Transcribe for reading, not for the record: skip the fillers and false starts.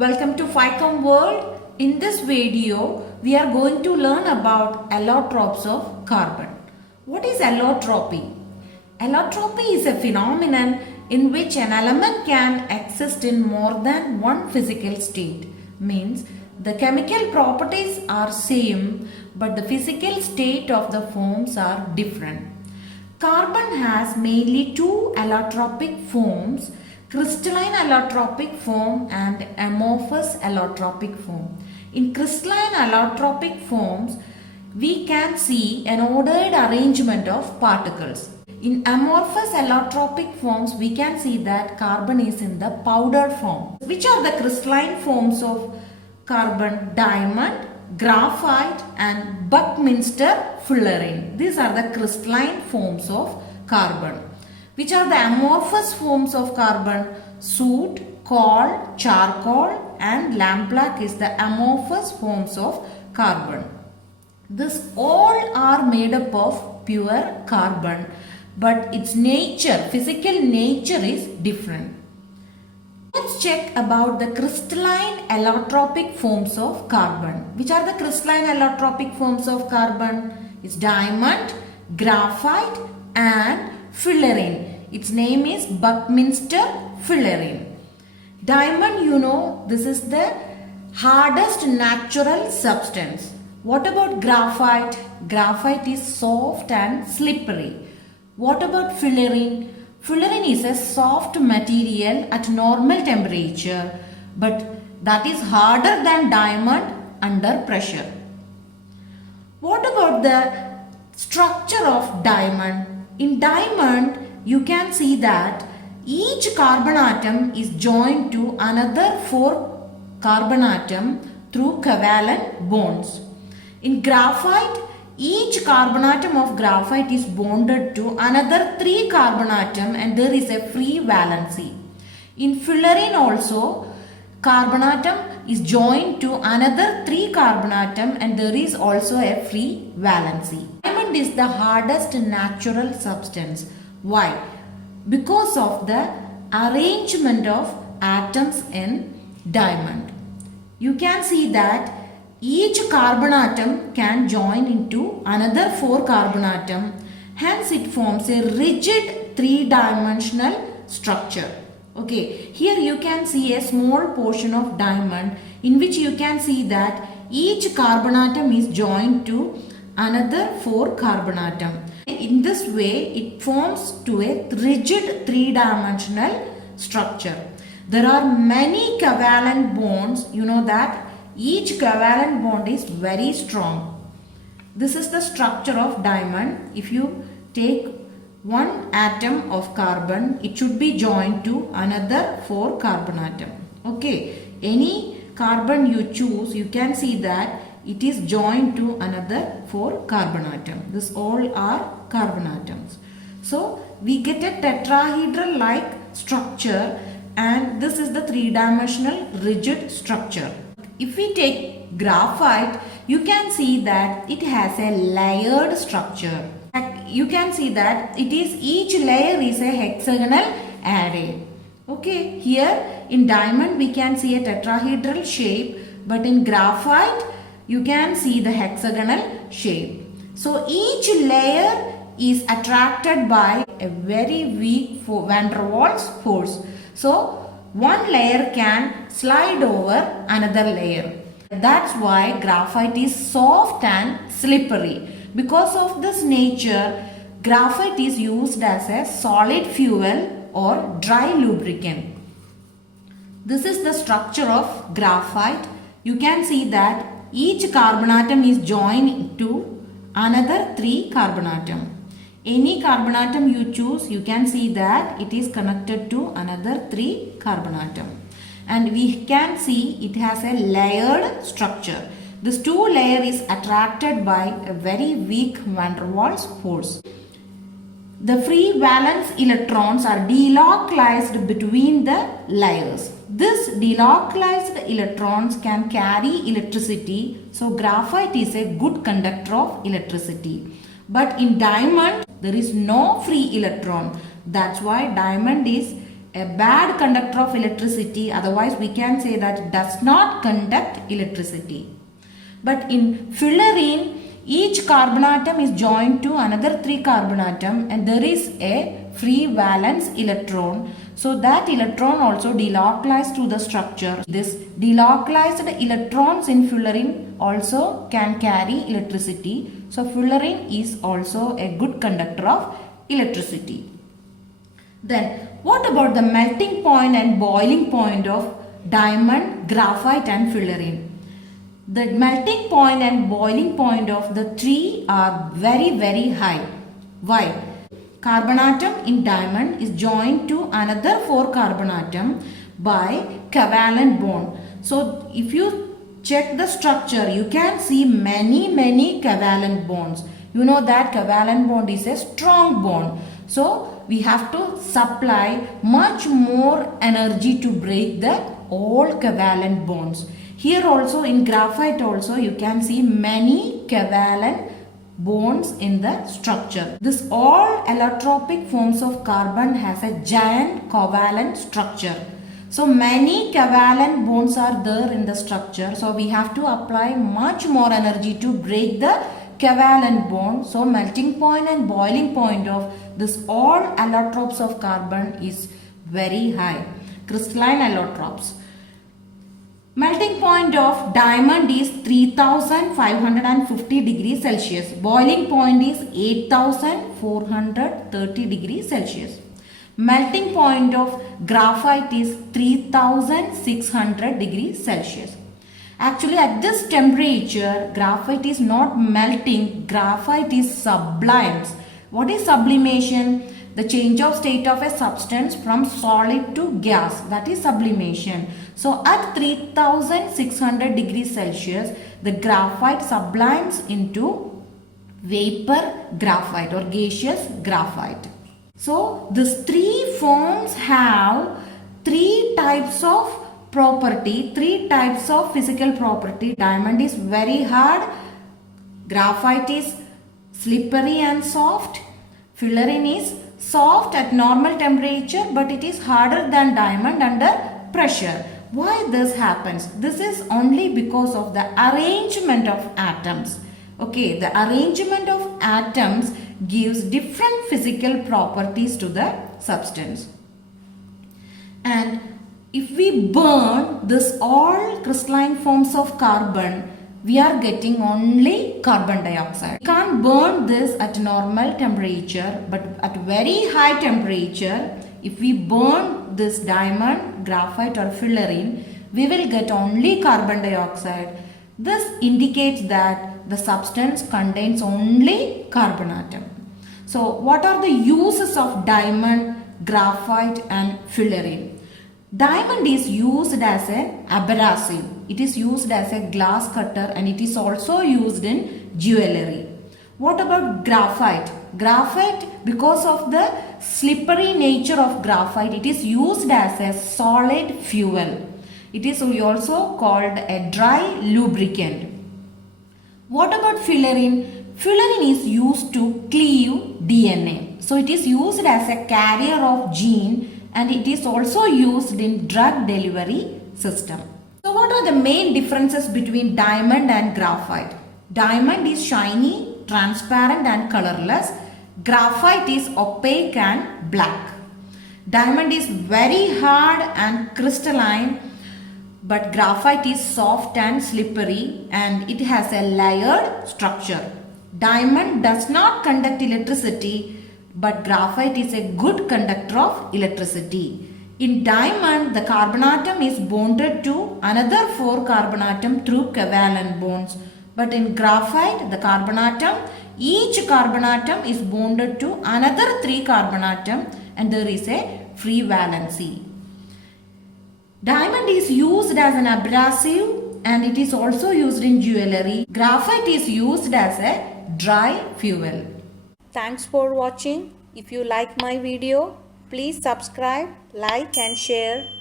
Welcome to FICOM World. In this video, we are going to learn about allotropes of carbon. What is allotropy? Allotropy is a phenomenon in which an element can exist in more than one physical state. Means the chemical properties are same but the physical state of the forms are different. Carbon has mainly two allotropic forms, crystalline allotropic form and amorphous allotropic form. In crystalline allotropic forms, we can see an ordered arrangement of particles. In amorphous allotropic forms, we can see that carbon is in the powder form. Which are the crystalline forms of carbon? Diamond, graphite and Buckminster fullerene. These are the crystalline forms of carbon. Which are the amorphous forms of carbon? Soot, coal, charcoal and lampblack is the amorphous forms of carbon. This all are made up of pure carbon, but its nature, physical nature is different. Let's check about the crystalline allotropic forms of carbon. Which are the crystalline allotropic forms of carbon? It's diamond, graphite and fullerene. Its name is Buckminster fullerene. Diamond, you know, this is the hardest natural substance. What about graphite? Graphite is soft and slippery. What about fullerene? Fullerene is a soft material at normal temperature, but that is harder than diamond under pressure. What about the structure of diamond? In diamond, you can see that each carbon atom is joined to another 4 carbon atom through covalent bonds. In graphite, each carbon atom of graphite is bonded to another 3 carbon atom and there is a free valency. In fullerene also, carbon atom is joined to another 3 carbon atom and there is also a free valency. Diamond is the hardest natural substance. Why? Because of the arrangement of atoms in diamond. You can see that each carbon atom can join into another 4 carbon atom. Hence it forms a rigid 3-dimensional structure. Okay, here you can see a small portion of diamond in which you can see that each carbon atom is joined to another 4 carbon atom. In this way, it forms to a rigid 3-dimensional structure. There are many covalent bonds. You know that each covalent bond is very strong. This is the structure of diamond. If you take one atom of carbon, it should be joined to another 4 carbon atom. Okay, any carbon you choose, you can see that it is joined to another 4 carbon atom. This all are carbon atoms. So we get a tetrahedral like structure and this is the 3-dimensional rigid structure. If we take graphite, you can see that it has a layered structure. You can see that each layer is a hexagonal array. Okay, here in diamond we can see a tetrahedral shape, but in graphite you can see the hexagonal shape. So each layer is attracted by a very weak van der Waals force. So one layer can slide over another layer. That's why graphite is soft and slippery. Because of this nature, graphite is used as a solid fuel or dry lubricant. This is the structure of graphite. You can see that each carbon atom is joined to another 3 carbon atom. Any carbon atom you choose, you can see that it is connected to another 3 carbon atom. And we can see it has a layered structure. This 2 layer is attracted by a very weak van der Waals force. The free valence electrons are delocalized between the layers. This delocalized electrons can carry electricity. So graphite is a good conductor of electricity. But in diamond, there is no free electron. That's why diamond is a bad conductor of electricity. Otherwise, we can say that it does not conduct electricity. But in fullerene, each carbon atom is joined to another 3 carbon atom and there is a free valence electron. So that electron also delocalized to the structure. This delocalized electrons in fullerene also can carry electricity. So fullerene is also a good conductor of electricity. Then what about the melting point and boiling point of diamond, graphite and fullerene? The melting point and boiling point of the three are very high. Why? Carbon atom in diamond is joined to another 4 carbon atom by covalent bond. So if you check the structure, you can see many covalent bonds. You know that covalent bond is a strong bond. So we have to supply much more energy to break the all covalent bonds. Here also in graphite also you can see many covalent bonds in the structure. This all allotropic forms of carbon has a giant covalent structure. So many covalent bonds are there in the structure. So we have to apply much more energy to break the covalent bond. So melting point and boiling point of this all allotropes of carbon is very high. Crystalline allotropes. Melting point of diamond is 3550 degrees Celsius. Boiling point is 8430 degrees Celsius. Melting point of graphite is 3600 degrees Celsius. Actually at this temperature, graphite is not melting, graphite is sublimes. What is sublimation? The change of state of a substance from solid to gas, that is sublimation. So at 3600 degrees Celsius, the graphite sublimes into vapor graphite or gaseous graphite. So these 3 forms have 3 types of property, 3 types of physical property. Diamond is very hard, graphite is slippery and soft, fullerene is soft at normal temperature but it is harder than diamond under pressure. Why this happens? This is only because of the arrangement of atoms. Okay, the arrangement of atoms gives different physical properties to the substance. And if we burn this all crystalline forms of carbon, we are getting only carbon dioxide. We can't burn this at normal temperature, but at very high temperature, if we burn this diamond, graphite or fullerene, we will get only carbon dioxide. This indicates that the substance contains only carbon atom. So what are the uses of diamond, graphite and fullerene? Diamond is used as an abrasive. It is used as a glass cutter and it is also used in jewelry. What about graphite? Graphite, because of the slippery nature of graphite, it is used as a solid fuel. It is also called a dry lubricant. What about fullerene? Fullerene is used to cleave DNA. So it is used as a carrier of gene and it is also used in drug delivery system. So what are the main differences between diamond and graphite? Diamond is shiny, transparent and colorless. Graphite is opaque and black. Diamond is very hard and crystalline, but graphite is soft and slippery and it has a layered structure. Diamond does not conduct electricity, but graphite is a good conductor of electricity. In diamond, the carbon atom is bonded to another 4 carbon atom through covalent bonds. But in graphite, the carbon atom, each carbon atom is bonded to another 3 carbon atom and there is a free valency. Diamond is used as an abrasive and it is also used in jewelry. Graphite is used as a dry fuel. Thanks for watching. If you like my video, please subscribe, like and share.